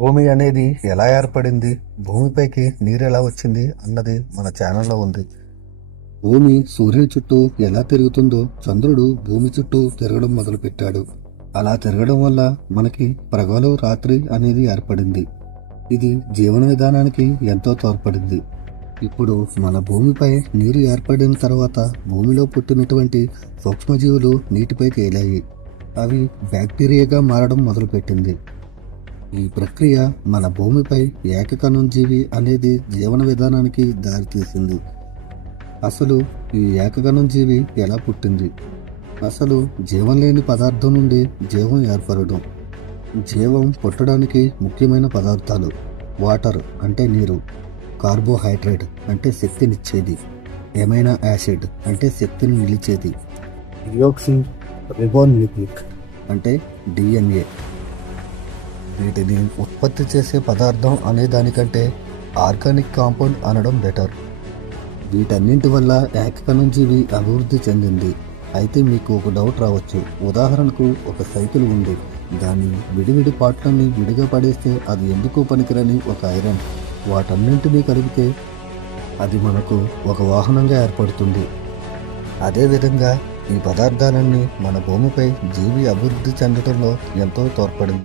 భూమి అనేది ఎలా ఏర్పడింది, భూమిపైకి నీరు ఎలా వచ్చింది అన్నది మన ఛానల్లో ఉంది. భూమి సూర్యుని చుట్టూ ఎలా తిరుగుతుందో చంద్రుడు భూమి చుట్టూ తిరగడం మొదలుపెట్టాడు. అలా తిరగడం వల్ల మనకి పగలు రాత్రి అనేది ఏర్పడింది. ఇది జీవన విధానానికి ఎంతో తోడ్పడింది. ఇప్పుడు మన భూమిపై నీరు ఏర్పడిన తర్వాత భూమిలో పుట్టినటువంటి సూక్ష్మజీవులు నీటిపై తేలాయి. అవి బ్యాక్టీరియాగా మారడం మొదలుపెట్టింది. ఈ ప్రక్రియ మన భూమిపై ఏకకణం జీవి అనేది జీవన విధానానికి దారితీసింది. అసలు ఈ ఏకకణం జీవి ఎలా పుట్టింది? అసలు జీవం లేని పదార్థం నుండి జీవం ఏర్పడడం. జీవం పుట్టడానికి ముఖ్యమైన పదార్థాలు: వాటర్ అంటే నీరు, కార్బోహైడ్రేట్ అంటే శక్తినిచ్చేది, ఎమైనో యాసిడ్ అంటే శక్తిని నిలిచేది, డియోక్సీ రిబోన్యూక్లిక్ అంటే డిఎన్ఏ. వీటిని ఉత్పత్తి చేసే పదార్థం అనే దానికంటే ఆర్గానిక్ కాంపౌండ్ అనడం బెటర్. వీటన్నింటి వల్ల ఏకకణం జీవి అభివృద్ధి చెందింది. అయితే మీకు ఒక డౌట్ రావచ్చు. ఉదాహరణకు ఒక సైకిల్ ఉంది. దాని విడివిడి పార్ట్లన్నీ విడిగా పడేస్తే అది ఎందుకు పనికిరని ఒక ఐరన్. వాటన్నింటినీ కలిపితే అది మనకు ఒక వాహనంగా ఏర్పడుతుంది. అదేవిధంగా ఈ పదార్థాలన్నీ మన భూమిపై జీవి అభివృద్ధి చెందడంలో ఎంతో తోడ్పడింది.